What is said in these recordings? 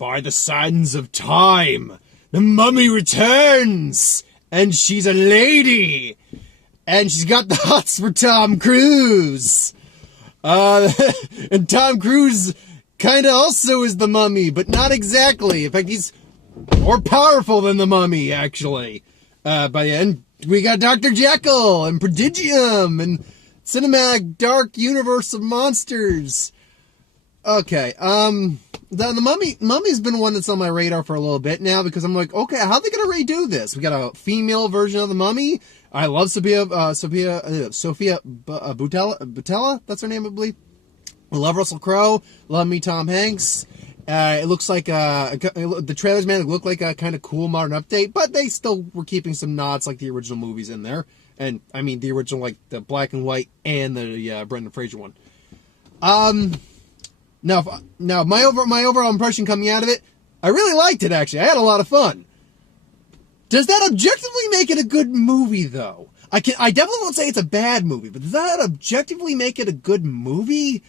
by the sands of time, the mummy returns, and she's a lady, and she's got the hots for Tom Cruise. And Tom Cruise kind of also is the mummy, but not exactly. In fact, he's more powerful than the mummy, actually. By the end, we got Dr. Jekyll and Prodigium and cinematic dark universe of monsters. Okay, the mummy's been one that's on my radar for a little bit now, because I'm like, okay, how are they gonna redo this? We got a female version of the mummy. I love Sophia Boutella, that's her name, I believe. I love Russell Crowe. Love me Tom Hanks. It looks like the trailers, man, look like a kind of cool modern update, but they still were keeping some nods like the original movies in there. And I mean the original, like the black and white and the Brendan Fraser one. Now my overall impression coming out of it, I really liked it, actually. I had a lot of fun. Does that objectively make it a good movie, though? I definitely won't say it's a bad movie, but does that objectively make it a good movie?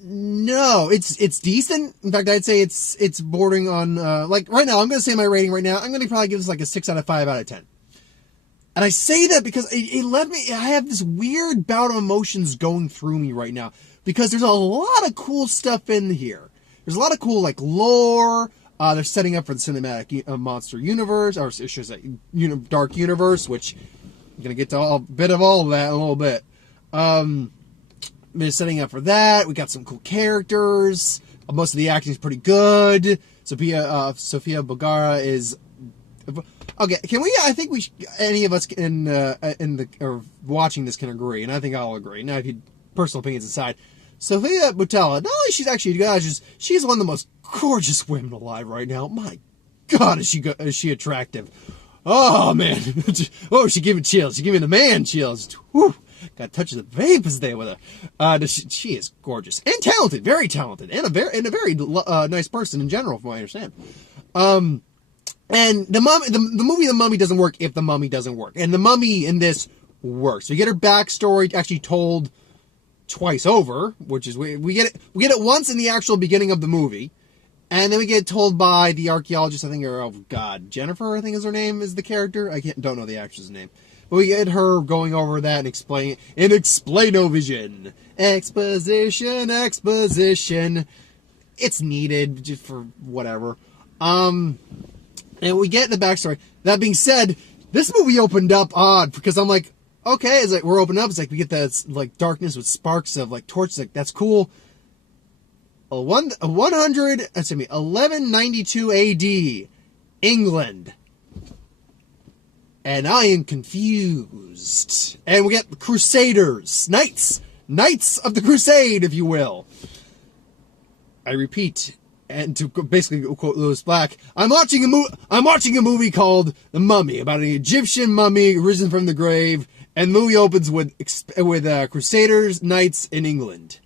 No, it's decent. In fact, I'd say it's bordering on, like, right now, I'm going to say my rating right now, I'm going to probably give this like a 6 out of 5 out of 10. And I say that because it led me, I have this weird bout of emotions going through me right now, because there's a lot of cool stuff in here. There's a lot of cool, like, lore. They're setting up for the cinematic monster universe, or I should say, dark universe, which I'm going to get to a bit of all of that in a little bit. They're setting up for that. We got some cool characters. Most of the acting is pretty good. Sofia Vergara is... Okay, can we... I think any of us or watching this can agree, and I think I'll agree. Now, if you personal opinions aside, Sophia Boutella, not only she's actually gorgeous, she's one of the most gorgeous women alive right now. My God, is she attractive? Oh man, oh, she giving chills. She giving the man chills. Whew. Got to touch the vapors there with her. She is gorgeous and talented, very talented, and a very nice person in general, from what I understand. And the movie The Mummy doesn't work if the mummy doesn't work, and the mummy in this works. So you get her backstory actually told twice over, which is we get it once in the actual beginning of the movie, and then we get told by the archaeologist, I think, Jennifer, I think is her name, is the character. Don't know the actress's name, but we get her going over that and explain-o-vision, exposition. It's needed just for whatever. And we get the backstory. That being said, this movie opened up odd, because I'm like, okay, it's like we're opening up. It's like we get that like darkness with sparks of like torches. Like that's cool. 1192 A.D. England, and I am confused. And we get Crusaders, knights of the Crusade, if you will. I repeat, and to basically quote Lewis Black, I'm watching a movie called The Mummy, about an Egyptian mummy risen from the grave. And the movie opens with Crusaders, knights in England.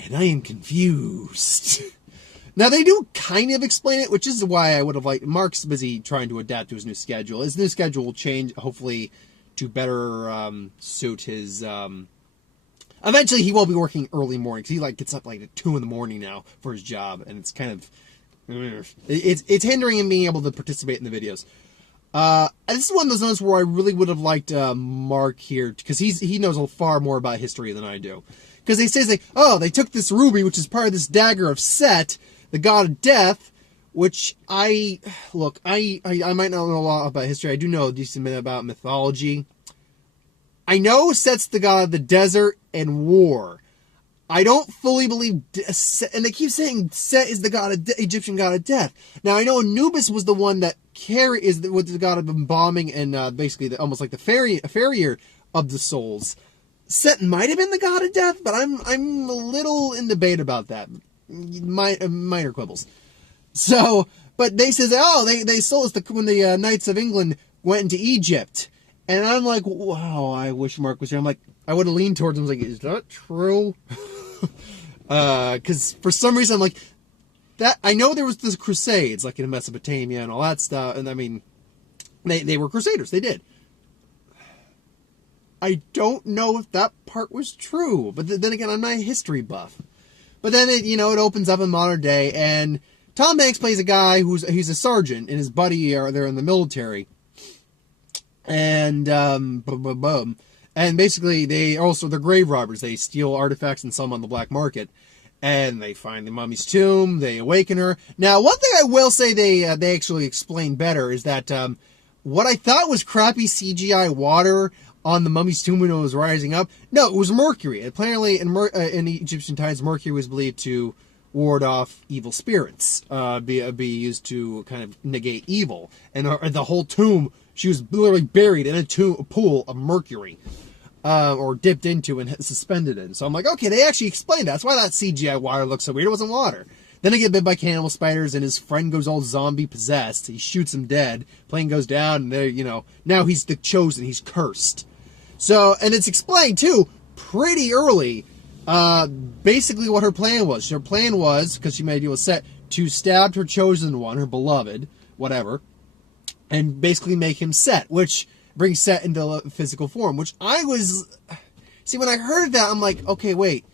And I am confused. Now, they do kind of explain it, which is why I would have liked... Mark's busy trying to adapt to his new schedule. His new schedule will change, hopefully, to better suit his... Eventually, he won't be working early morning, because he gets up at 2 in the morning now for his job. And it's kind of... It's hindering him being able to participate in the videos. This is one of those ones where I really would have liked Mark here, because he knows far more about history than I do. Because they say, they took this ruby, which is part of this dagger of Set, the god of death, which I might not know a lot about history. I do know a decent bit about mythology. I know Set's the god of the desert and war. I don't fully believe, and they keep saying Set is the Egyptian god of death. Now, I know Anubis was the one that was the god of embalming and basically almost like the farrier of the souls. Set might have been the god of death, but I'm a little in debate about that. Minor quibbles. So, but they says, they sold us when the Knights of England went into Egypt. And I'm like, wow, I wish Mark was here. I'm like, I would have leaned towards him. I was like, is that true? Because for some reason, I'm like, that I know there was the Crusades, like in Mesopotamia and all that stuff. And I mean, they were Crusaders. They did. I don't know if that part was true. But then again, I'm not a history buff. But then it opens up in modern day, and Tom Hanks plays a guy he's a sergeant, and his buddy they're in the military. And, and basically they're grave robbers. They steal artifacts and sell them on the black market. And they find the mummy's tomb, they awaken her. Now, one thing I will say they actually explain better is that, what I thought was crappy CGI water on the mummy's tomb when it was rising up, no, it was mercury. Apparently, in Egyptian times, mercury was believed to ward off evil spirits, be used to kind of negate evil. And the whole tomb, she was literally buried in a pool of mercury, or dipped into and suspended in. So I'm like, okay, they actually explained that. That's why that CGI water looks so weird. It wasn't water. Then they get bit by cannibal spiders, and his friend goes all zombie possessed. He shoots him dead. Plane goes down, and now he's the chosen. He's cursed. So, and it's explained too, pretty early, basically what her plan was. Her plan was, because she made a deal with Set, to stab her chosen one, her beloved, whatever, and basically make him Set, which brings Set into physical form, which see, when I heard that, I'm like, okay, wait.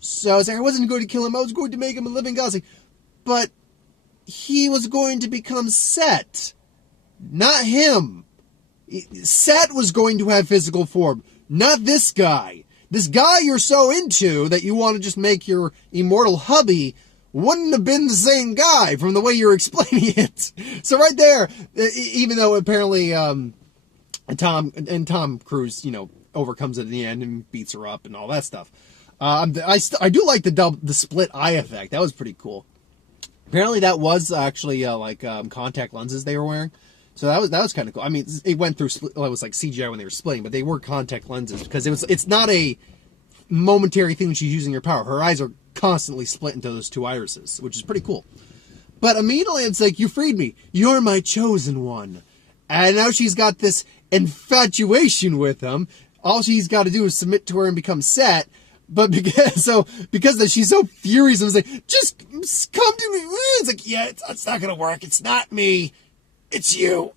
So I was like, I wasn't going to kill him, I was going to make him a living god. Like, but he was going to become Set, not him. Set was going to have physical form, not this guy. This guy you're so into that you want to just make your immortal hubby wouldn't have been the same guy from the way you're explaining it. So right there, even though apparently Tom Cruise, overcomes it in the end and beats her up and all that stuff. I do like the split eye effect. That was pretty cool. Apparently that was actually contact lenses they were wearing. So that was kind of cool. I mean, it went through, it was like CGI when they were splitting, but they were contact lenses because it's not a momentary thing when she's using her power. Her eyes are constantly split into those two irises, which is pretty cool. But immediately it's like, you freed me. You're my chosen one. And now she's got this infatuation with him. All she's got to do is submit to her and become Set. But because she's so furious and was like, just come to me. It's like, yeah, it's not going to work. It's not me. It's you.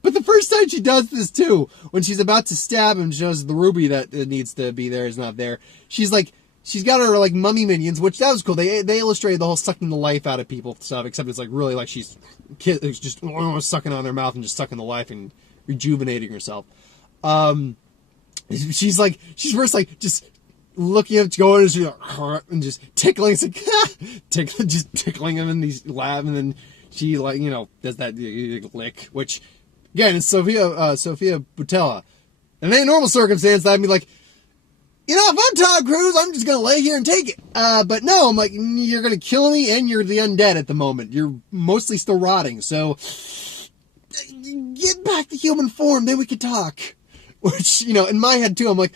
But the first time she does this too, when she's about to stab him, she knows the ruby that needs to be there is not there. She's got her like mummy minions, which that was cool. They illustrated the whole sucking the life out of people stuff, except it's like really like she's just sucking on their mouth and just sucking the life and rejuvenating herself. She's first like just looking up, going and just tickling, it's like, just tickling him in these lab, and then she does that lick, which again is Sophia Boutella. In any normal circumstance, I'd be like, if I'm Tom Cruise, I'm just gonna lay here and take it. But no, I'm like, you're gonna kill me, and you're the undead at the moment. You're mostly still rotting, so get back to human form, then we could talk. Which in my head too, I'm like,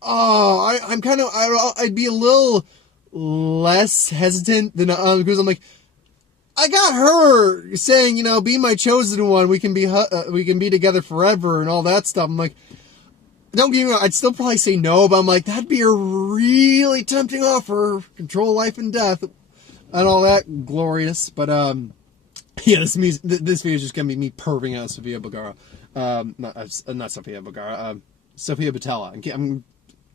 oh, I'd be a little less hesitant than Cruise. I'm like, I got her saying, be my chosen one. We can be together forever and all that stuff. I'm like, don't get me wrong, I'd still probably say no, but I'm like, that'd be a really tempting offer. Control life and death and all that glorious. But, yeah, this video is just going to be me perving out Sofia Vergara. Not Sofia Vergara, Sophia Boutella.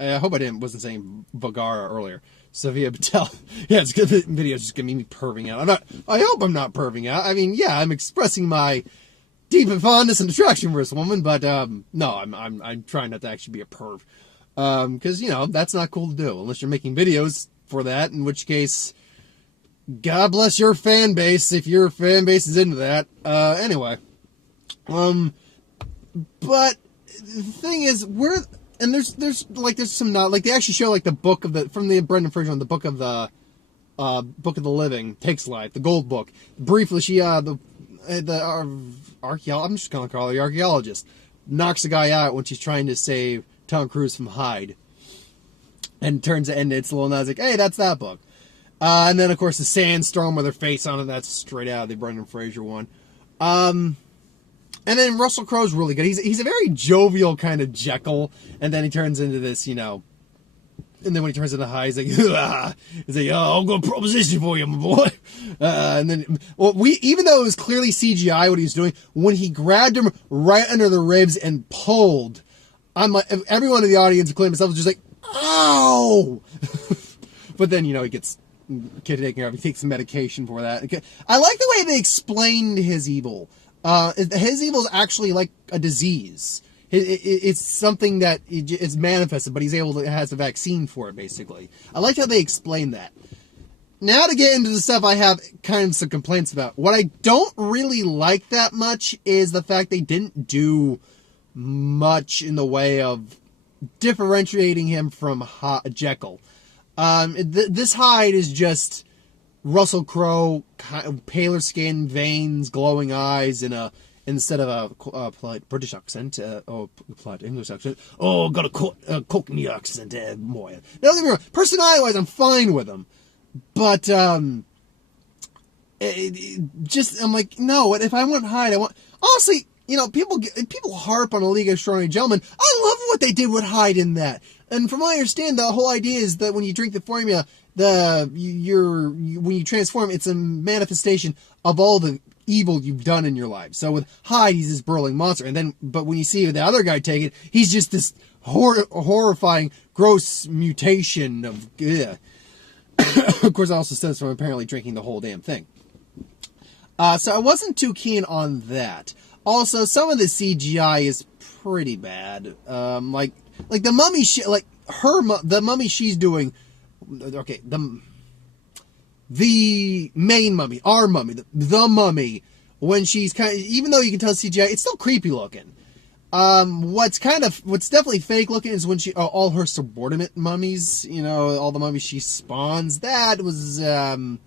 I hope I wasn't saying Vergara earlier. Sophia Boutella. Yeah, it's good. The video is just gonna be me perving out. I hope I'm not perving out. I mean, yeah, I'm expressing my deep fondness and attraction for this woman, but no, I'm trying not to actually be a perv, because that's not cool to do unless you're making videos for that. In which case, God bless your fan base if your fan base is into that. Anyway, but the thing is, there's some not like they actually show like the book from the Brendan Fraser one, the book of the living takes life, the gold book. Briefly, I'm just gonna call her the archaeologist, knocks the guy out when she's trying to save Tom Cruise from Hyde, and it's Lil Nas like, hey, that's that book. And then of course the sandstorm with her face on it, that's straight out of the Brendan Fraser one. And then Russell Crowe's really good. He's a very jovial kind of Jekyll, and then he turns into this, and then when he turns into Hyde, he's like, oh, I'll go proposition for you, my boy. And then, even though it was clearly CGI what he was doing, when he grabbed him right under the ribs and pulled, I'm like, everyone in the audience, including myself, was just like, ow! But then, he gets taken care of. He takes some medication for that. I like the way they explained his evil. His evil is actually like a disease. It's something that is manifested, but has a vaccine for it, basically. I like how they explain that. Now to get into the stuff I have kind of some complaints about. What I don't really like that much is the fact they didn't do much in the way of differentiating him from Jekyll. This Hyde is just Russell Crowe, paler skin, veins, glowing eyes, instead of a polite British accent, or polite English accent. Oh, got a Cockney accent, boy. Now, don't get me wrong. Personality-wise, I'm fine with him. But, I'm like, no, if I want Hyde, honestly, people harp on A League of Extraordinary Gentlemen. I love what they did with Hyde in that. And from what I understand, the whole idea is that when you drink the formula, when you transform, it's a manifestation of all the evil you've done in your life. So with Hyde, he's this burling monster. But when you see the other guy take it, he's just this horrifying, gross mutation of, ugh. Of course, it also stems from apparently drinking the whole damn thing. So I wasn't too keen on that. Also, some of the CGI is pretty bad. Like the mummy, the mummy she's doing. Okay, the main mummy, our mummy, the mummy. When she's even though you can tell CGI, it's still creepy looking. What's definitely fake looking is when all her subordinate mummies, all the mummies she spawns, that was kind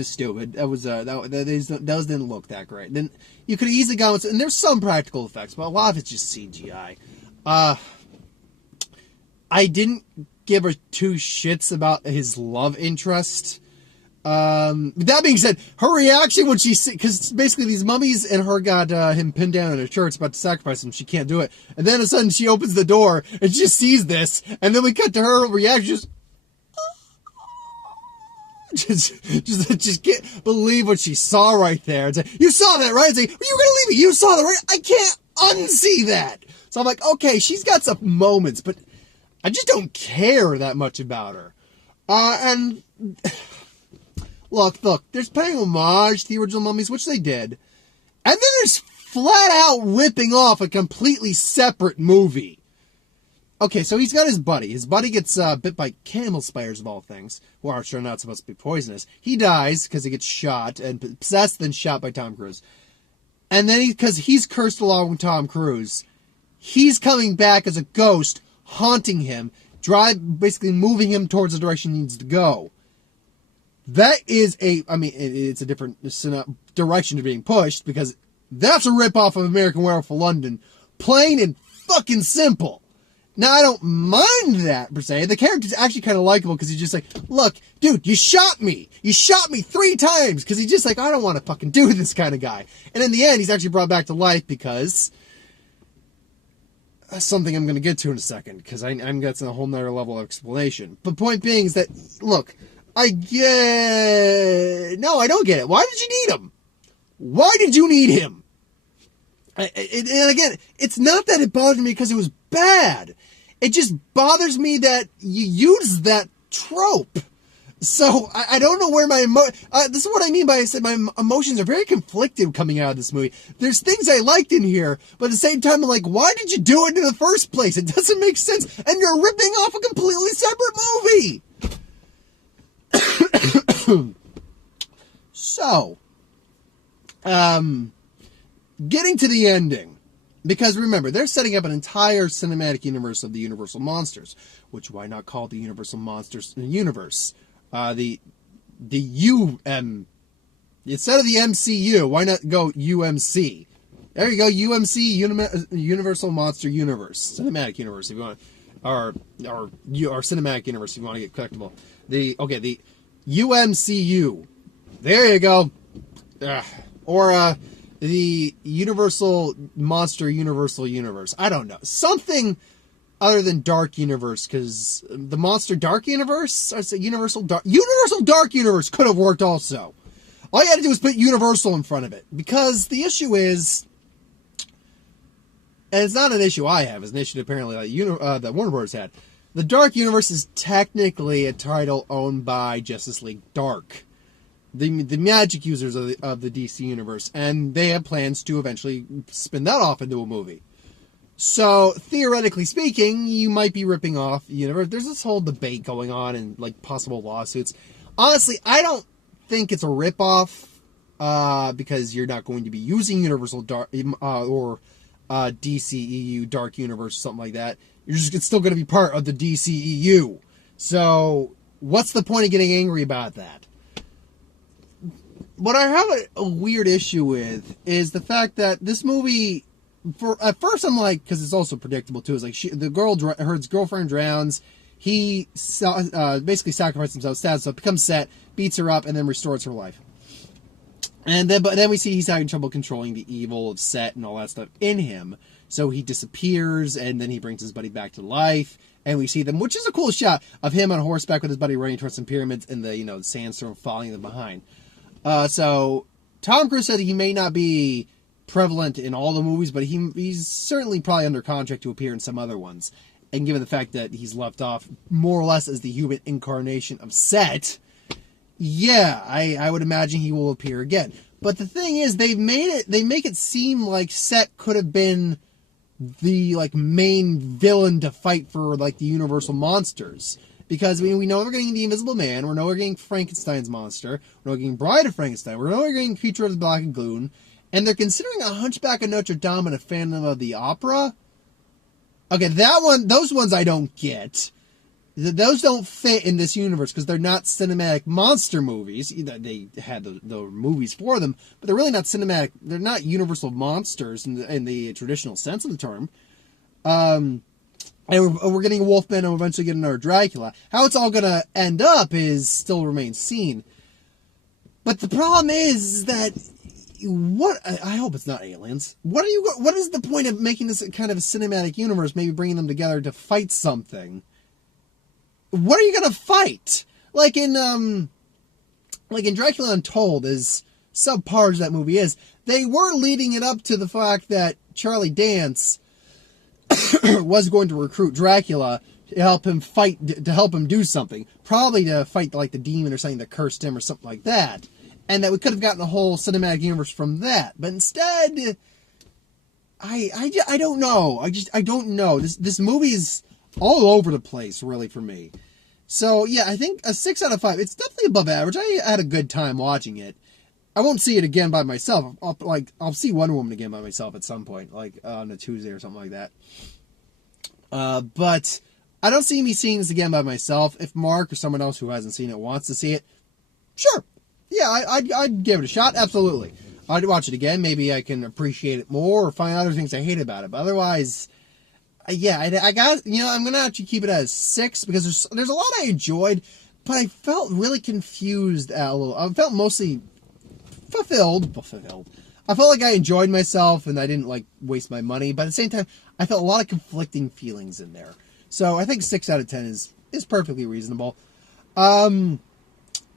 of stupid. Those didn't look that great. Then you could have easily gone with, and there's some practical effects, but a lot of it's just CGI. I didn't give her two shits about his love interest. That being said, her reaction when because basically these mummies and her got him pinned down in a church about to sacrifice him. She can't do it, and then all of a sudden she opens the door and she just sees this, and then we cut to her reaction, just can't believe what she saw right there. It's like, you saw that, right? It's like, you were gonna leave me. You saw that, right? I can't unsee that. So I'm like, okay, she's got some moments, but I just don't care that much about her. And look, there's paying homage to the original Mummies, which they did. And then there's flat out ripping off a completely separate movie. Okay, so he's got his buddy. His buddy gets bit by camel spiders, of all things, who are sure not supposed to be poisonous. He dies because he gets shot and possessed, then shot by Tom Cruise. And then because he's cursed along with Tom Cruise, he's coming back as a ghost, haunting him, basically moving him towards the direction he needs to go. That is it's a different direction to being pushed, because that's a ripoff of American Werewolf of London. Plain and fucking simple. Now, I don't mind that, per se. The character's actually kind of likable, because he's just like, look, dude, you shot me. You shot me 3 times. Because he's just like, I don't want to fucking do this kind of guy. And in the end, he's actually brought back to life because something I'm going to get to in a second, because I'm getting a whole nother level of explanation. But point being is that, look, no, I don't get it. Why did you need him? Why did you need him? And again, it's not that it bothered me because it was bad. It just bothers me that you use that trope. So I don't know where this is what I mean by I said my emotions are very conflicted coming out of this movie. There's things I liked in here, but at the same time I'm like, why did you do it in the first place? It doesn't make sense, and you're ripping off a completely separate movie. So, getting to the ending, because remember, they're setting up an entire cinematic universe of the Universal Monsters, which why not call the Universal Monsters universe? Instead of the MCU, why not go UMC? There you go, UMC, Universal Monster Universe, Cinematic Universe, if you want, or Cinematic Universe, if you want to get collectible. The UMCU, there you go, or the Universal Monster Universal Universe. I don't know, something other than Dark Universe, because the Monster Dark Universe, or Universal Dark Universe could have worked also. All you had to do was put Universal in front of it, because the issue is, and it's not an issue I have, it's an issue apparently that Warner Bros. Had. The Dark Universe is technically a title owned by Justice League Dark, the magic users of the DC Universe, and they have plans to eventually spin that off into a movie. So, theoretically speaking, you might be ripping off the universe. There's this whole debate going on and, like, possible lawsuits. Honestly, I don't think it's a ripoff, because you're not going to be using Universal Dark, or DCEU Dark Universe or something like that. It's still going to be part of the DCEU. So, what's the point of getting angry about that? What I have a weird issue with is the fact that this movie, at first I'm like, because it's also predictable too, is like her girlfriend drowns, he basically sacrificed himself, stabs up, becomes Set, beats her up, and then restores her life. But then we see he's having trouble controlling the evil of Set and all that stuff in him. So he disappears, and then he brings his buddy back to life, and we see them, which is a cool shot of him on horseback with his buddy running towards some pyramids, and the sandstorm following them behind. So Tom Cruise said he may not be prevalent in all the movies, but he's certainly probably under contract to appear in some other ones. And given the fact that he's left off more or less as the human incarnation of Set, yeah, I would imagine he will appear again. But the thing is, they make it seem like Set could have been the, like, main villain to fight for, like, the Universal monsters. Because we know we're getting the Invisible Man, we know we're getting Frankenstein's monster, we know we're getting Bride of Frankenstein, we know we're getting Creature of the Black Lagoon, and they're considering a Hunchback of Notre Dame and a Phantom of the Opera? Okay, those ones I don't get. Those don't fit in this universe because they're not cinematic monster movies. They had the movies for them, but they're really not cinematic. They're not universal monsters in the traditional sense of the term. And we're getting a Wolfman, and we're eventually getting our Dracula. How it's all going to end up still remains seen. But the problem is that I hope it's not aliens. What is the point of making this kind of a cinematic universe? Maybe bringing them together to fight something. What are you gonna fight? Like in Dracula Untold, as subpar as that movie is, they were leading it up to the fact that Charlie Dance was going to recruit Dracula to help him fight, to help him do something. Probably to fight like the demon or something that cursed him or something like that. And that we could have gotten a whole cinematic universe from that. But instead, I don't know. I don't know. This movie is all over the place, really, for me. So, yeah, I think a 6 out of 5. It's definitely above average. I had a good time watching it. I won't see it again by myself. I'll see Wonder Woman again by myself at some point, like on a Tuesday or something like that. But I don't see me seeing this again by myself. If Mark or someone else who hasn't seen it wants to see it, sure. Yeah, I'd give it a shot. Absolutely. I'd watch it again. Maybe I can appreciate it more or find other things I hate about it. But otherwise, yeah, I got, I'm going to actually keep it as 6 because there's a lot I enjoyed, but I felt really confused a little. I felt mostly fulfilled. I felt like I enjoyed myself and I didn't waste my money, but at the same time, I felt a lot of conflicting feelings in there. So I think 6 out of 10 is perfectly reasonable.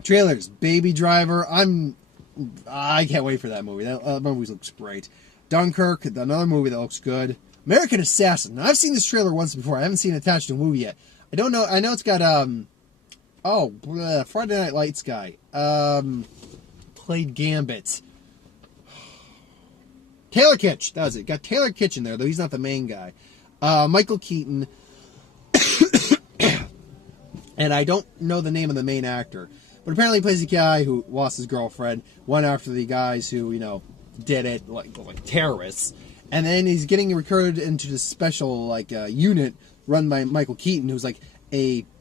Trailers, Baby Driver. I can't wait for that movie. That movie looks great. Dunkirk, another movie that looks good. American Assassin. Now, I've seen this trailer once before. I haven't seen it attached to a movie yet. I don't know. I know it's got Friday Night Lights guy. Played Gambit. Taylor Kitsch. That was it. Got Taylor Kitsch in there, though he's not the main guy. Michael Keaton. And I don't know the name of the main actor. But apparently he plays a guy who lost his girlfriend, went after the guys who, did it, like terrorists. And then he's getting recruited into this special, unit run by Michael Keaton, who's a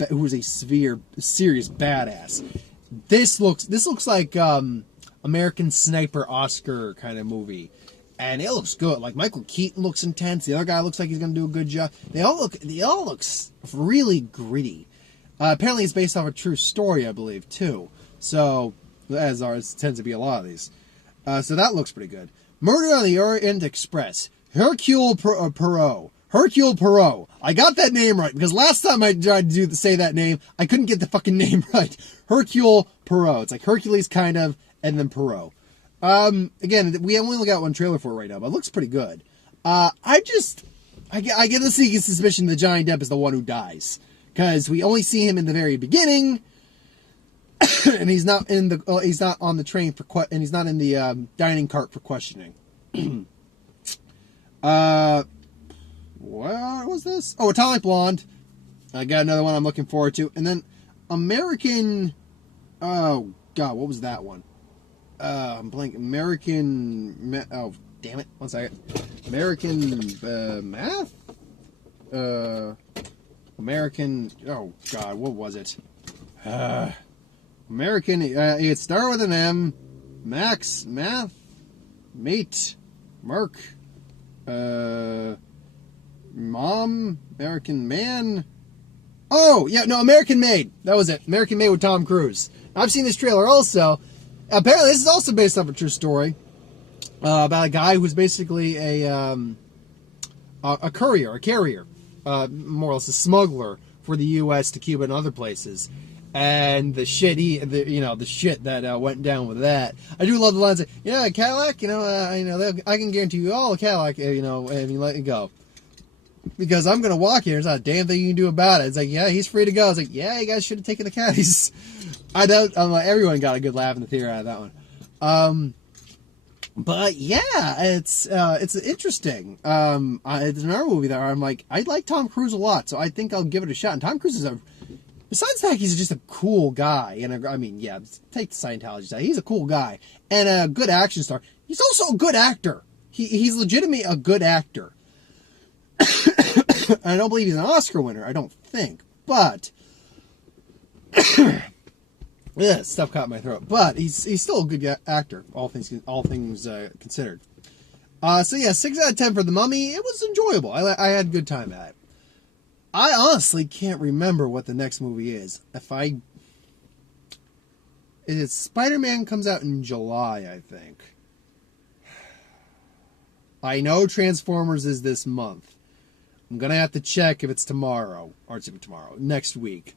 serious badass. This looks like American Sniper Oscar kind of movie. And it looks good. Like, Michael Keaton looks intense. The other guy looks like he's going to do a good job. They all look really gritty. Apparently it's based off a true story, I believe, too. So, as ours tends to be a lot of these. So that looks pretty good. Murder on the Orient Express. Hercule Poirot. Hercule Poirot. I got that name right, because last time I tried to say that name, I couldn't get the fucking name right. Hercule Poirot. It's like Hercules, kind of, and then Poirot. Again, we only got one trailer for it right now, but it looks pretty good. I get the sneaky suspicion that Johnny Depp is the one who dies. because we only see him in the very beginning, and he's not on the train and he's not in the dining cart for questioning. What was this? Oh, Atomic Blonde. I got another one I'm looking forward to, and then American. Oh God, what was that one? I'm blanking. Oh, damn it! 1 second. American Math. American. Oh God, what was it? American. It started with an M. Max. Math. Mate. Mark. Mom. American Man. Oh yeah, no, American Made. That was it. American Made with Tom Cruise. I've seen this trailer also. Apparently, this is also based off a true story about a guy who's basically a courier, a carrier, more or less a smuggler for the U.S. to Cuba and other places. And the shit that went down with that. I do love the lines. Yeah, Cadillac. I can guarantee you all a Cadillac. And you let it go. Because I'm gonna walk here. There's not a damn thing you can do about it. It's like, yeah, he's free to go. It's like, yeah, you guys should have taken the caddies. I'm like, everyone got a good laugh in the theater out of that one. But yeah, it's interesting. It's another movie that I'm like, I like Tom Cruise a lot, so I think I'll give it a shot. And Tom Cruise is besides the fact he's just a cool guy, and take the Scientology side, he's a cool guy and a good action star. He's also a good actor. He's legitimately a good actor. I don't believe he's an Oscar winner. I don't think, but yeah, stuff caught in my throat. But he's still a good actor, all things considered. So yeah, 6 out of 10 for The Mummy. It was enjoyable. I had a good time at it. I honestly can't remember what the next movie is. Spider-Man comes out in July, I think. I know Transformers is this month. I'm going to have to check if it's tomorrow. Or it's next week.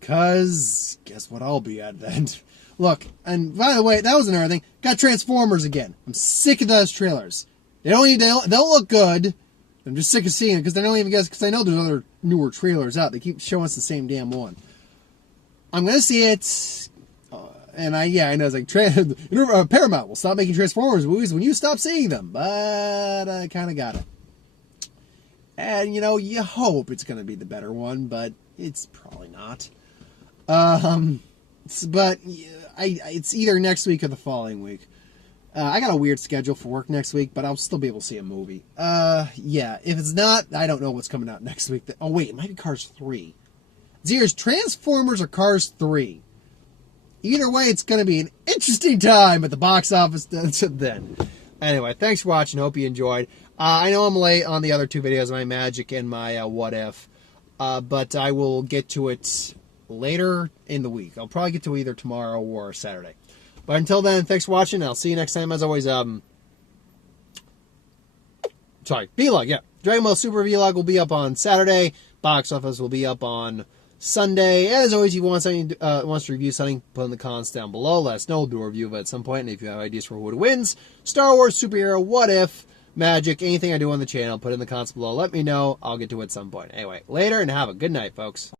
Because guess what I'll be at then. Look, and by the way, that was another thing. Got Transformers again. I'm sick of those trailers. They don't look good. I'm just sick of seeing it because they don't even guess. Because I know there's other newer trailers out. They keep showing us the same damn one. I'm going to see it. And I know it's like Paramount will stop making Transformers movies when you stop seeing them. But I kind of got it. And, you hope it's going to be the better one, but it's probably not. But it's either next week or the following week. I got a weird schedule for work next week, but I'll still be able to see a movie. Yeah, if it's not, I don't know what's coming out next week. Oh, wait, it might be Cars 3. It's either Transformers or Cars 3. Either way, it's going to be an interesting time at the box office then. Anyway, thanks for watching. Hope you enjoyed. I know I'm late on the other two videos, my Magic and my What If. But I will get to it later in the week. I'll probably get to either tomorrow or Saturday. But until then, thanks for watching. I'll see you next time. As always, Vlog, yeah. Dragon Ball Super Vlog will be up on Saturday. Box Office will be up on Sunday. As always, if you want something, wants to review something, put in the comments down below. Let us know. We'll do a review of it at some point. And if you have ideas for who wins, Star Wars, superhero, What If, Magic, anything I do on the channel, put in the comments below. Let me know. I'll get to it at some point. Anyway, later and have a good night, folks.